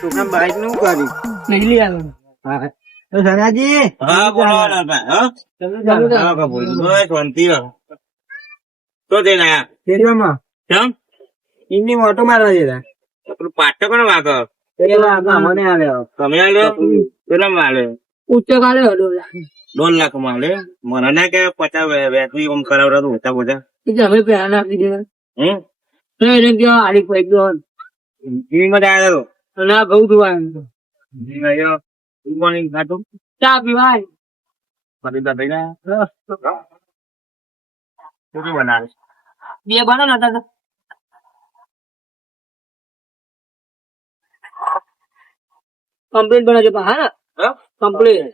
છોકરા બાઈક નું કર્યું નહીં લઈ આવ્યો. હા તો સનાજી હા બોલો શાંતિ તો તે ના શેરીમાં કેમ ઇન્ની મોટો મારવા જતા પેલું પાટો કોને વાગો મને આવ્યો તમે આલ્યો પેલા માલે ઉચ્ચ કાલે હતો 2 લાખ માલે મને ના કે 50 વેચવી ઓમ કરાવડા તો હોતા બધા અમે પહેલા આપી દીધા હમ એને કયો આડી પૈક દો ટીવી માં આવ્યો ના બહુ જોવાનું આવ્યો ગુડ મોર્નિંગ ગાટુ ચા પીવાય પતિતા ભાઈ શું બનાવે બે બનો ને હતા કમ્પ્લીટ બનાવજો હા ને કમ્પ્લીટ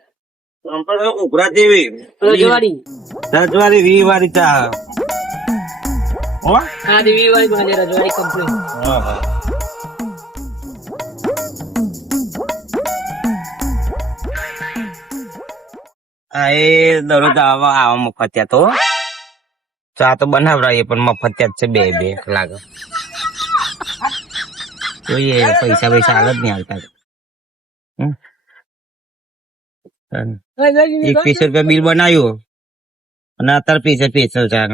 ઉભરા જેવી રજવાડી 20 વાળી ચા હો હા દેવી વાળી બનાવજો રજવાડી કમ્પ્લીટ હા હા એ દરરોજ આવા મફતિયા તો ચા તો બનાવડાવીએ પણ મફતિયા છે બે લાગે જોઈએ પૈસા હાલ જ નહીં હાલતા 21 રૂપિયા બિલ બનાવ્યું અને અત્યારે પૈસા ચા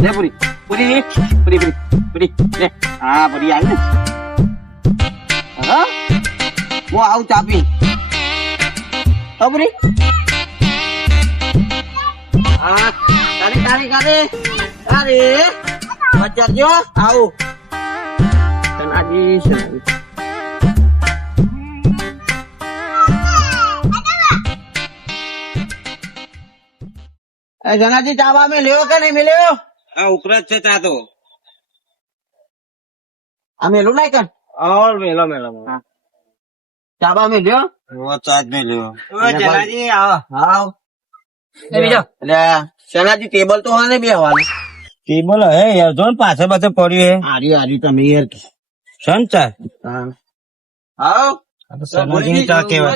ને પૂરી પૂરી પૂરી પૂરી પૂરી લે હા પૂરી આવી ને હા હું આવું ચાપી પૂરી હા કાલે બચારજો આવું સનાજી સનાજી ચાવા મેં લેવો કે નહીં મેલ્યો આ ઉપરા છે ચા તો આ મેલું નહીં કર મેલો ચાવા મેં લ્યો ચા જ મેં લ્યો સનાજી આવો એટલે સનાજી ટેબલ તો હા ને બે હવાનું ટેબલ હે યાર જો ને પાછળ પડ્યું હે હારી તમે યાર સન ચા આવો સનાજી ચા કેવા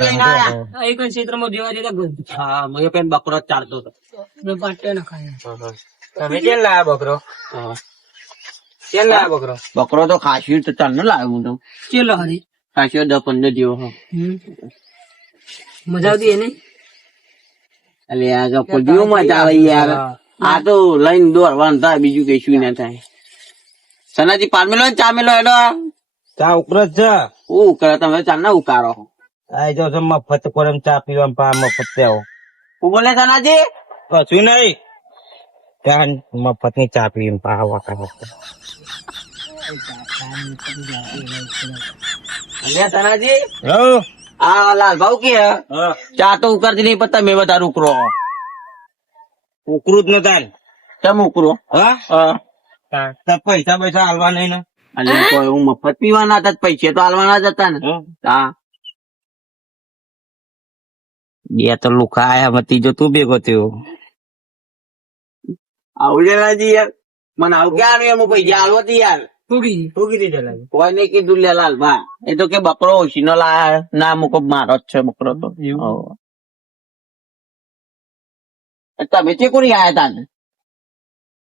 એક ક્ષેત્રમાં દેવા જતા હા મેં પેન બકરો જ ચાલતો હતો પાટે ન ખાય તમે કેમ લાયા બકરો કેમ લાયા બકરો બકરો તો ખાસી તો ચાલ ને લાવ્યો હું તો ચેલો હરી ખાસી 10-15 જેવો હા મજા આવતી એને એટલે આ જીવો મજા આવે યાર આ તો લઈને દોડવાનું થાય બીજું કશું ના થાય સનાજી પાર મેલો ચા મેલો એડો ચા ઉપર જ છે હું કરે તમે ચા ના ઉકારો આ જો મફત પર ચા પીવા પા મફત આવો હું બોલે સનાજી કશું નહીં ત્યાં મફત ની ચા પીવી પા વાકા સનાજી હો આ લાલ ભાવ કે ચા તો ઉકરતી નહીં પત્તા મેં બધા ઉકરો ઉકરું જ નતા કેમ ઉકરો હા પૈસા હાલવા નહીં ને અને હું મફત પીવાના હતા પૈસા તો હાલવાના જ હતા ને હા બે તો લુકા આયા મતી જો તું ભેગો થયો આવું જણાજી યાર મને આવું ક્યાં એમ પૈસા હાલવા હતી યાર તું કીધી ચલા કોઈ નહીં કીધું લે લાલ ભા એ તો કે બકરો ઓછીનો લાયા ના મૂકો મારો જ છે બકરો તો તમે ચે કોની આયા તા ને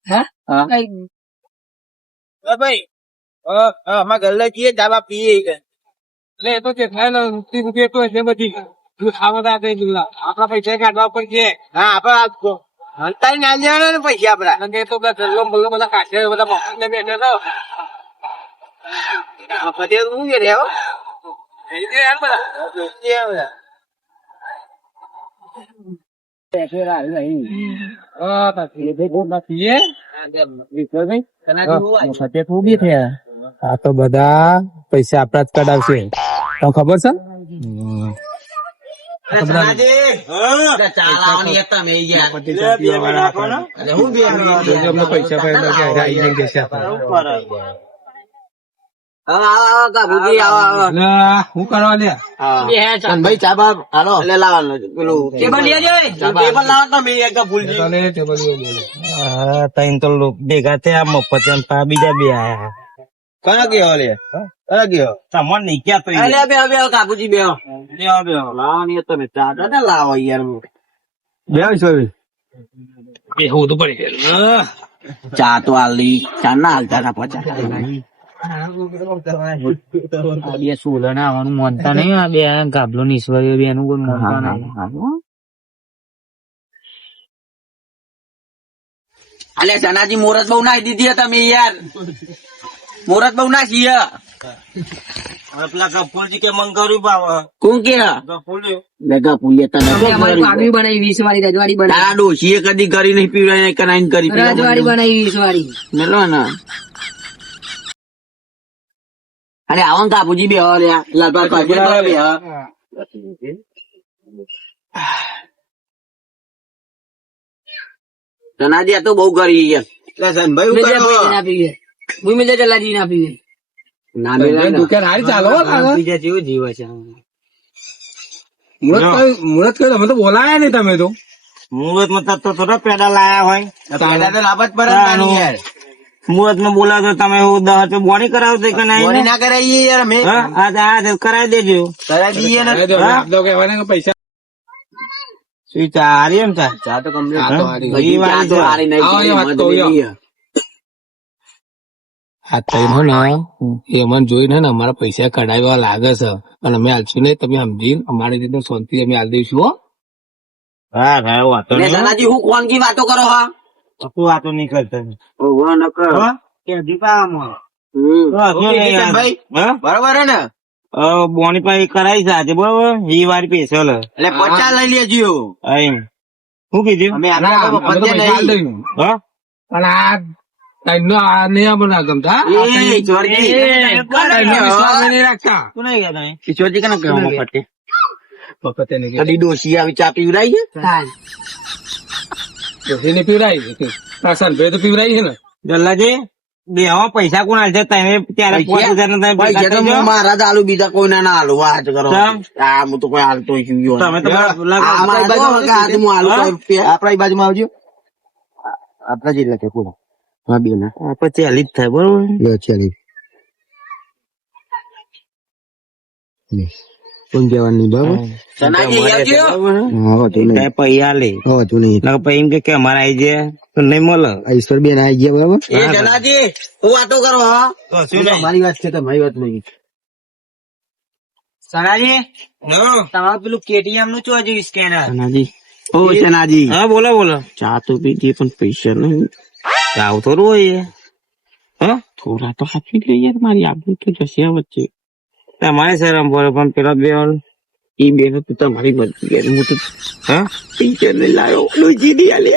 હા ભાઈ અમારા ઘર લઈ જઈએ દાબા પીએ એટલે એ તો છે થાય ને રૂપિયા તો એટલે બધી ખાવા આપડા પૈસા કાઢવા પર છે હા આપડે હંતાઈ ના લેવાના ને પૈસા આપડા તો બધા ગલ્લો બધા કાઢે બધા મફત ને બેઠા પછી હું કે રે આ તો બધા પૈસા આપડા જ કઢાવશે તમને ખબર છે હું કરવા લે ભાઈ ચા બાપ હાલો એટલે લાવવાનું પેલું ટેબલ લઈ જાય ટેબલ લાવો તમે એક ભૂલજી તૈન તો ભેગા થયા મફત બીજા બે આયા કયા ગયો લે કયા ગયો તમને નહીં ક્યાં તો બે કાબુજી બે લાવો ને તમે ચા લાવો યાર બે એવું તો પડી ગયેલું. ચા તો હાલી ચા ના હાલતા હતા પચાસ આ બે સોલર ને આવવાનું માનતા નહીં, આ બે ગાભલો નીશ્વરીઓ બે એનું કોઈ માનતા નહીં. અલે ધનાજી મુરત બહુ નાખી દીધી તમે યાર, મુરત બહુ નાખી પેલા ગફુરજી કે મંગાવ્યું બાવા કોણ કે ગફુરજી લેગા પુલિયા તને અમે અમારી પાઘડી બનાવી 20 વાળી, રજવાડી બનાવી, તારા ડોશીએ કદી કરી નહીં પીવડાય કનાઈને કરી રજવાડી બનાવી 20 વાળી. મેલો ને અરે આવો ને કાપુજી બે લાલભાઈ પાછળ બે ધનાજી આ તો બહુ કરી ગયા ના પીવે ભૂમિ દે ચલાજી ના પીવે. ના મેલા દુકાન હારી ચાલો લાગે. બીજા જેવું જીવ છે. મુરત કઈ તમે તો બોલાયા નહીં તમે તો. મુહૂર્ત માં તો થોડા પેડા લાયા હોય લાભત પર મુહૂર્ત માં બોલાવો તો તમે 10 રૂપિયા બોણી કરાવતો કે નહીં ના કરાવીએ યાર અમે હા કરાવી દેજો કરાવી દઈએ ને આપડે કહેવાના કે પૈસા શું ચા હારી એમ ચા ચા તો કમ્પ્લીટ આ તો હારી. હજી ચા તો હારી નહીં આવો, થઈ. એ વાત કહું, મધ લઈએ. આ તૈનો ને એ મને જોઈને ને અમારા પૈસા કઢાવવા લાગે છે અને અમે હાલશું નહીં, તમે સમજી અમારી રીતે શાંતિ અમે હાલ દઈશું હો. હા હા વાતો એટલે ધનાજી હું કોણ કી વાતો કરો હા તું વાતો નહીં કરતો ઓહો નકર કે દીપામાં ભાઈ બરાબર હે ને બોણી પાસે કરાવી સાથે બરોબર એ વારી પેશલ એટલે 50 લઈ લેજો એમ શું કીધું અમે ના, આપણા અમે તો પદ્ય પૈસા હાલ નહીં દઈશું. હા પણ આ તૈનો આ નહીં આપણે ગમતા. એ ઈશ્વરજી તૈનો વિશ્વાસ અમે નહીં રાખતા. તું નહીં ગયા તમે ઈશ્વરજી કને કહેવામાં પડતે વખતે નહીં કહેતા. કદી ડોશી આવી ચા પીવડાઈ છે તાન. ડોશીને પીવડાવી પ્રશાંતભાઈ તો પીવડાવી છે ને. દલ્લાજી દેવા પૈસા કોણ હાલશે તમે ત્યારે 5000 ના તમે પૈસા ભેગા તો થઈ હું જાઓ. મારા જ આલુ બીજા કોઈના ના આલુ વાત કરો કેમ? આ હું તો કોઈ હાલતો છું યો. તમે તો આ મારા તો વગર આ તો હું હાલું તો રૂપિયા. આપણા ઈ બાજુમાં આવજો આપણા જ એટલે પૂરો હા બે ના પછી હાલી જ થાય બરોબર લો ચાલી કોણ જવાનું બરાબર સનાજી આવજો હા તો નહીં પૈસા લે હા તો નહીં પછી એમ કે અમારા આઈ જાય તો નહીં મળે ઈશ્વર બેન આવી ગયા બરાબર એ જનાજી હું વાતો કરો હા મારી વાત છે તમારી વાત નહીં સનાજી તમારું પેલું કેટીએમ નું ચોજ્યું સ્કેનર. સનાજી ઓ સનાજી હા બોલો બોલો ચા તો પીધી પણ પૈસા નહીં જાવ થોડું હોય હા થોડા તો આપી લે યાર મારી આબરૂ તો જશે આ વચ્ચે તમારે શરમ પડે પણ પેલા બે એ બેન તો તમારી મરજી બેન હું તો હા પૈસા નહીં લાવ્યો ડોજી ની આલે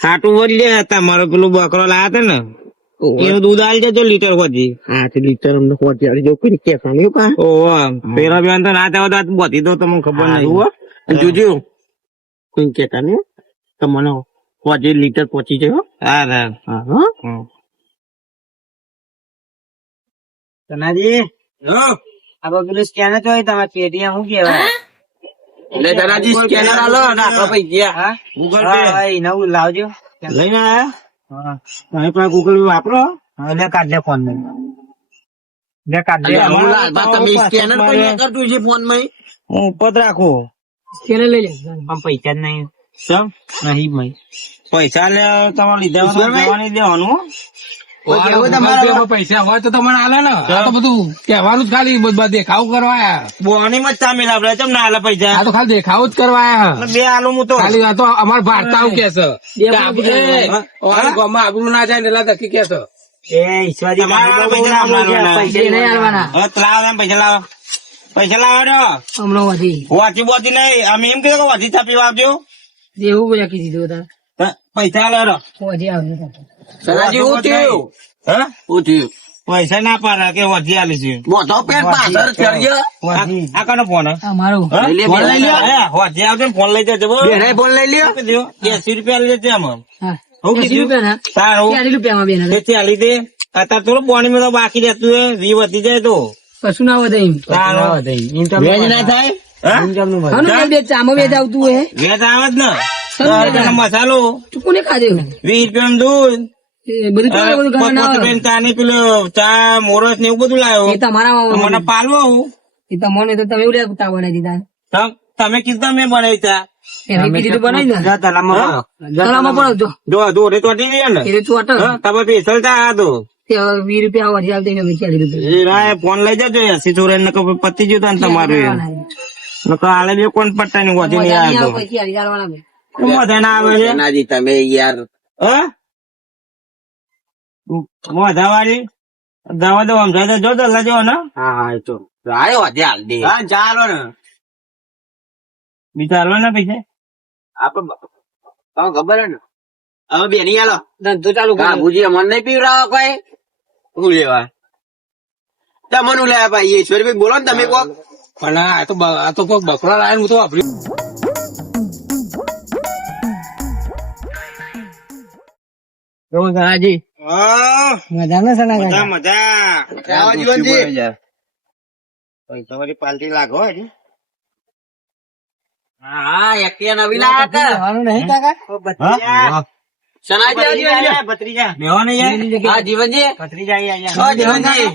હાટું વધે તમારો પેલું બકરો લાયા હતા ને એનું દૂધ આલી જજો લીટર પછી 8 લીટર અમને પહોંચાડી જો કોઈ કેસા નહીં પા ઓહો પેલા બેન તો ના થવા તો બધી તો તમને ખબર નહીં જોજો કોઈ કેતા નહીં તમને 5 લીટર પહોંચી જાય હા હા હા સનાજી આ પેલું સ્કેનર તો તમારે કેટીએમ શું કેવાય? એટલે ધનાજી સ્કેનર આલો નાખો પૈસા ગૂગલ હા, એ નવું લાવજો. લઈને આયા હા. તમે પણ ગૂગલ પે વાપરો હા, લે કાઢ લે ફોન ને. લે કાઢ લે. તમે સ્કેનર પણ કરતું છે ફોન માં હું ઉપર જ રાખું સ્કેનર લઈ લે. પણ પૈસા જ નહીં. સમ નહીં ભાઈ. પૈસા લે તમારે લીધા હોય તો દેવા નહીં દેવાનું તમારા પૈસા હોય તો તમારે આલે ને. આ તો બધું કહેવાનું જ ખાલી બધા દેખાવ કરવા. બોની માં સામેલ આપડે ચમ ના આલે પૈસા આ તો ખાલી દેખાવ જ કરવા. બે આલુ હું તો ખાલી આ તો અમાર ભારતા આવું કે છે બે કે આપણે ગામમાં આબરૂ ના જાય ને એટલા ધકી કે છે. એ ઈશ્વરી તમારા બહુ પૈસા લાંબુ છે. આપવાના. પૈસા નહીં આલવાના. હવે લાવો તમે પૈસા લાવો પૈસા લાવો હમણાં વધી. વાંચી બોચી નહીં અમે એમ કીધું કે વાંચી ચાપી આપજો જેવું લખી દીધું હતા. પૈસા લો વધી આવજો. સનાજી હું થયું હા હું થયું પૈસા ના પાડે કે વધી આલી છે મોટો પેટ પાછળ ચડ્યો આ કનો ફોન હે? અમારું. હા? લઈ લે, ફોન લઈ લ્યો લઈ લે. વધી આવજો ને ફોન લઈ જજો બરોબર? બેને ફોન લઈ લ્યો શું કીધું? 80 રૂપિયા લેજે આમાં હા. હું 80 કીધું? રૂપિયાના? સારું 40 રૂપિયામાં બેન હતા. તે ચાલી દે અત્યારે થોડું બોણી માં તો બાકી રહેતું હે વી વધી જાય તો કશું ના વધે એમ. સારું વેજ ના થાય હા? હનું બે બે ચામાં વેચ આવતું હોય. વેચ આવે જ ને શેનું વેચ આવે? મસાલો તું કોને ખાધે? 20 રૂપિયા દૂધ એ બધું ચાલે, બધું ઘરમાં ના આવે. ચા ની પેલો ચા મોરસ ને એવું બધું લાવ્યો એ તમારા મને પાલવો હું એ તમને તો તમે એવું લેતા બનાવી દીધા. તમ તમે કીધું મેં બનાવી તા એને કીધી તો બનાવી દે. જા તલામાં તલામાં પડો જો. જો દોરે ચોટી ગયો ને એ તું અટક. હા, તમે પેસલ તા તો તે હવે 20 રૂપિયા આવા જ્યાં તેને 40 રૂપિયા. એ રાય ફોન લઈ જજો 80 ચોરે ને પતી ગયું તા ને તમારું એમ. નકર હાલે બે કોણ પટ્ટા ની ગોતી નહીં આવ્યો તો. પછી હરી જાળવાના બે. મજા ના આવે છે સનાજી તમે યાર હા મજા વાળી જવા દો આમ જાય જો તો લજો ને હા એ તો આયો આજે હાલ દે હા ચાલો ને વિચારો ને પૈસા આપડે તમને ખબર હે ને હવે બેની આલો ધંધો ચાલુ કર. બાબુજી અમને નહીં પીવડાવો કોઈ શું લેવા તમને લેવા ભાઈ ઈશ્વરભાઈ બોલો ને તમે કોક પણ આ તો કોક બકરા લાયા ને હું તો વાપર્યું. કેવું સનાજી? મજા ને સના મજા કાકા? મજા આવા જીવનજી. પૈસા વાળી પાલટી લાગો હજી હા એક્ટિયા નવી લાયા હતા જવાનું નહીં કાકા? સનાજી ભત્રીજા બેહો ને યાર હા જીવનજી ભત્રીજા અહીંયા હા જીવનજી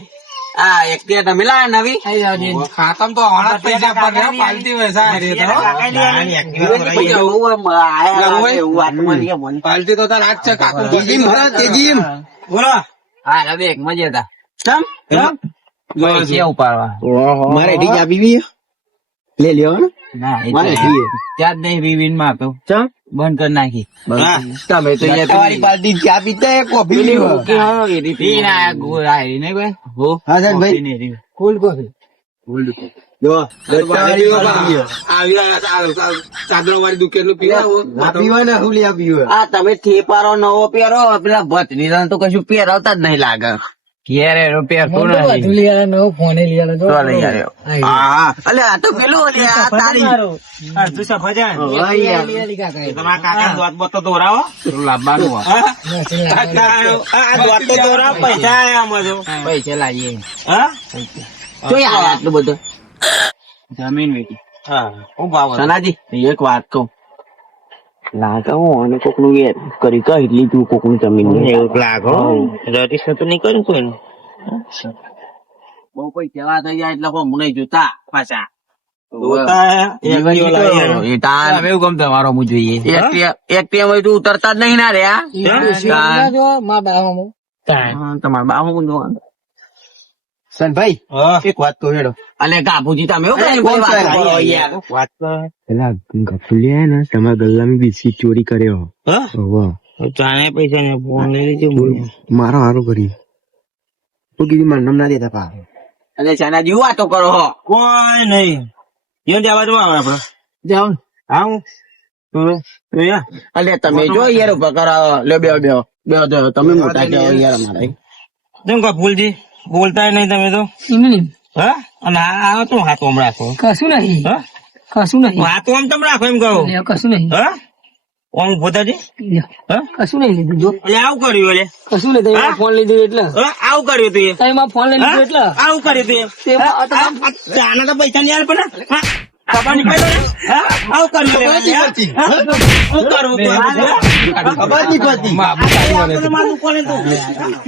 હા એક્ટિયા તમે લાયા નવી આઈ જાઓ જી. ખાતામાં તો હમણાં જ પૈસા પડ્યા પાલટી વૈસા રે તો પાલટી તો તાર આજ છે કાકુ. બોલો હા હવે એક મજે હતા ચમ બસ. છે ઉપાડવા મારે ઢી ચા પીવી લે લ્યો ને ના મારે ત્યાં જ નહીં રીવિન માં તો ચમ બંધ કરી નાખી તમે તો તમારી પાર્ટી ચા પીતા એક કોફી પી ના ગોરાઈ ને કોઈ હો હા ભાઈ ફૂલ કોફી. જો ચાદરો વાળી દુકાન પીવા પીવાને હું લે પીવા આ તમે થેપારો નવો પહેરો પેલા ભત્રીજા તો કશું પહેરાવતા જ નહીં લાગે ઘેરે પહેરતો મને તો બધું નથી લઈ આલે, નવો ફોને લઈ આલે. જો. તો લઈ આવ્યો. આઈ. હા અલે આ તો પેલું અલે આ તારી તું સફરજન લઈ આલી કાકા એ. તમારા કાકા દોત બોત તો દોરાવો પેલું લાવવાનું હોય. મશીન લાગે. આ દોત તો દોરાવો પૈસા આયા આમાં તો પૈસા લાવીએ હા જોઈ આયા આટલું બધું જમીન વેચી હા હું ભાવ સનાજી એક વાત કહું લાગે હું અને કોક નું કરી કઈ લીધું કોક નું જમીન એવું લાગો રજીસ્ટર તો નહીં કર્યું કોઈ બહુ પૈસા વા થઈ જાય એટલે હું નહીં જોતા પાછા એવું ગમ તમારો હું જોઈએ એક ટેમ હોય તો ઉતરતા જ નહીં ના રે શિવના જો, માં બાવામાં. તમારા બાબુ જોવાનું સનભાઈ એક વાત તો હેડો અને કાબુજી તમે એવું કઈ કોઈ વાત કરો યાર વાત તો પેલા ગફુલિયા ને તમારા ગલ્લામાં બિસ્કીટ ચોરી કર્યો જાણે પૈસા ને ફોન લઈ લીધો મારો હારું કર્યું તું કીધું મારું નામ ના દેતા પા અને ચાનાજી વાતો કરો હો કોઈ નહીં યો જવા દો આપડે જાઓ આવું અલે તમે જો યાર ઉભા કરાવો લે બે તમે મોટા જાઓ યાર અમારે જેમ કપૂલજી બોલતા નહીં તમે તો એમ નહીં. હા અને આ તો હાથ ઓમ રાખો કશું નહીં. હા કશું નહીં. હાથ ઓમ તમે રાખો એમ કહો લ્યો, કશું નહીં. હા ઓમ પોતાજી લ્યો. હા કશું નહીં લીધું જો. એટલે આવું કર્યું એટલે કશું નહીં. તમે હા? ફોન લીધું એટલે. આવું કર્યું તું તમે માં ફોન લઈ લીધું એટલે. આવું કર્યું તું ચાના તો પૈસા નહીં આલ પણ ખબર નહીં પડે હા આવું કર્યું શું કરવું ખબર નહીં પડતી મારું કોને તો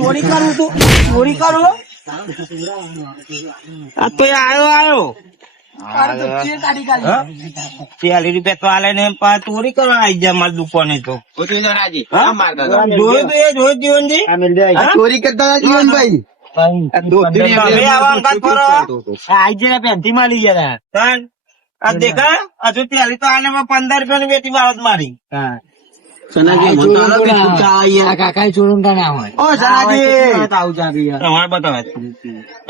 ચોરી કરું તું ચોરી કરું આ તો આવ્યો 40 રૂપિયા તો આલે ને ચોરી કરવા આવી જાય મારી દુકાને તો સનાજી જોયું તો એ જોયું જીવનજી ચોરી કરતા જીવનભાઈ તમે આવા અંગાત ફરો આઈ જરા પેન્ટી માં લઈ ગયા આ દેખા હજુ 40 તો આલે 15 રૂપિયા ની બેટી બાબત મારી સનાજી મોટા બિસ્કુટ ચા યાર આ કાકાએ ચોરંટા ના હોય. ઓ સનાજી તમારે બતાવે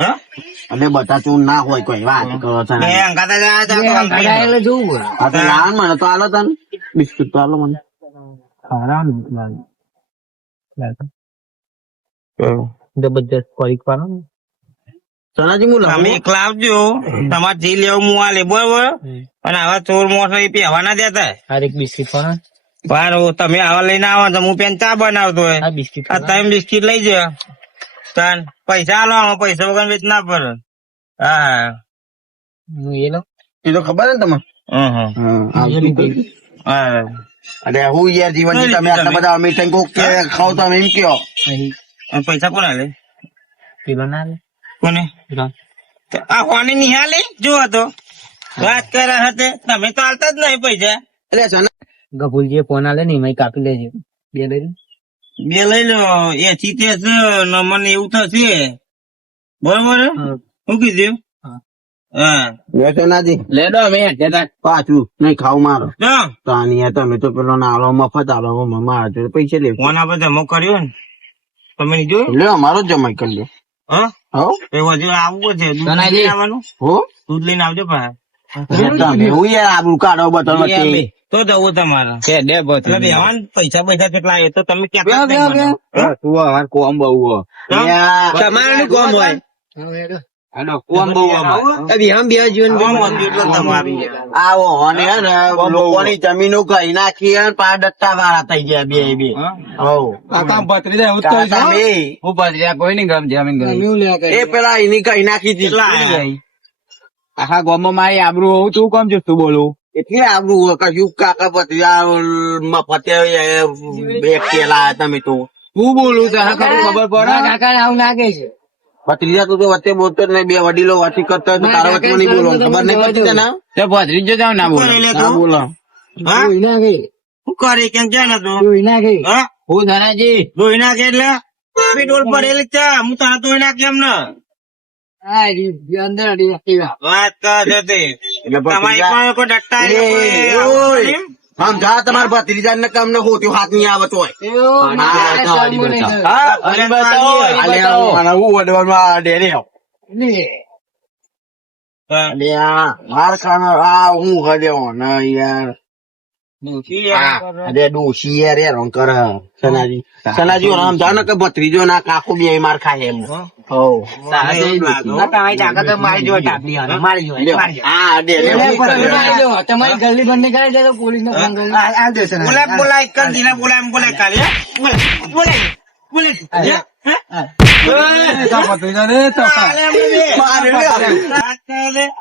હા અમે બધા ચૂન ના હોય કોઈ વાત કરો એ સનાજી અંગાત જ આયા તા તો કાકા એટલે જોવું પડે. આ તો લાવન મને તો આલો તને બિસ્કુટ તો આલો મને જબરજસ્ત કોરિક પાડો ને. સનાજી હું તમે એકલા આવજો તમારે જે લેવું હું આ લે બરોબર અને આવા ચોર મોસો એ પહેવા ના દેતા આ એક બિસ્કિટ પાડો. પણ તમે આવા લઈને આવો તો હું પેન ચા બનાવતો હોય આ બિસ્કિટ આ તમે બિસ્કીટ લઈ જાઓ તાન પૈસા આલો આમાં પૈસા વગર વેચ ના પડે હા હું એ લો. એ તો ખબર ને તમને હા અરે હું યાર જીવનજી તમે આટલા બધા મીઠાઈ કોક કે ખાવ તો એમ કયો અહીં અને પૈસા કોને લે પેલો ના લે. કોને પેલો. આ કોને નિહાલે જો તો વાત કરે હતે તમે તો હાલતા જ નહીં પૈસા. એટલે સના ગફુરજી ફોન આલે ને એમાં કાપી લેજો બે લઈ લો. બે લઈ લો એથી તે છે ને મને એવું થશે બરોબર હે? શું કીધું હા વેચનાજી લે દો મેં પાછું નહીં ખાવું મારો જો તાની તમે તો પેલો નાલો મફત આલો મારા જોડે પૈસા લે ફોન આ બધા જમો કર્યો ને તમે નહીં જોયું લે અમારો જ જમાઈ કરી લો હા હો એ હજુ આવવું છે દૂધ સોનાજી. લઈને આવવાનું હો દૂધ લઈને આવજો પાછા તમે હું યાર આબરૂ કાઢો બતાવો વચ્ચે. તો જવું તમારે કે દે બસ એટલે બેવાન પૈસા કેટલા એ તો તમે ક્યાં તું અમાર કોમ બહુ હો તમારું કોમ હોય કોમ બહુ આવો અને હે ને લોકોની જમીનો કઈ નાખી અને પા ડટ્ટા વાળા થઈ ગયા બે બે હો કાકા ભત્રીજા એવું જ કહે છે, કાકા હો. બે હું પાછળ કોઈ નહીં ગમ જમીન તમે એવું લે કઈ. એ પેલા એની કઈ નાખી હતી કેટલા આયા? આખા ગામમાં મારી આબરૂ હોવું તું કોમ છું તું બોલું એટલે આબરું કશું કાકા પત્રિયા મફતે બે પેલા તમે તો તું બોલું તને ખબર પડે કાકા આવું લાગે છે. ભત્રીજા તું તો વચ્ચે બોલતો જ નહીં બે વડીલો વાતચીત કરતા હોય તો તારા વચ્ચે નહીં બોલો ખબર નહીં પડતી તને તે ભત્રીજો જાવ ના બોલે કોને લે ના તું? બોલો હા? જોઈ નાખે શું કરે કેમ ક્યાં નતું જોઈ નાખે. હા હું ધનાજી ધોઈ નાખે એટલે બી ડોલ પડેલી જ છે હું તને ધોઈ નાખી એમ ને હા અંદર એક્ટિવા. વાત કરે તે એટલે તમારી ભત્રીજા પાસે કોઈ ડટ્ટા એ, કોઈ ઓય. નહીં? આમ જા તમારા ભત્રીજા ને કામ ને હોતું હાથ નહીં આવતો હોય એવું ના, હા, આ બતાવો, સામું નહીં બતાવો. થયું. હા, અરે બતાવો. બતાવો. અલે આ હું વડવામાં આ ડેરે આવ. લે. હા. અલે આ માર ખાનો આ હું હદેવો ને યાર ઈ યાર કરે. અરે ડોશી યાર હેરાન કરે સનાજી સનાજી રામ જાવ ને કે ભત્રીજો ના કાકો બે માર ખાય એમ હો મને એવું લાગે, હો. ના, તમારી તાકાત હોય મારી જોડે ટાપલી હાલો. મારી જોડે, મારી જોડે. આ ડેરે એટલે હું પણ કરે? મારી જોડે. તમારી ગલ્લી બંધ કરે છે તો પોલીસ ને ફોન કરી આ દેશે ને. બોલાય કંદીને બોલાય કાલે બોલાય ભત્રીજા રે તો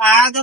આ તો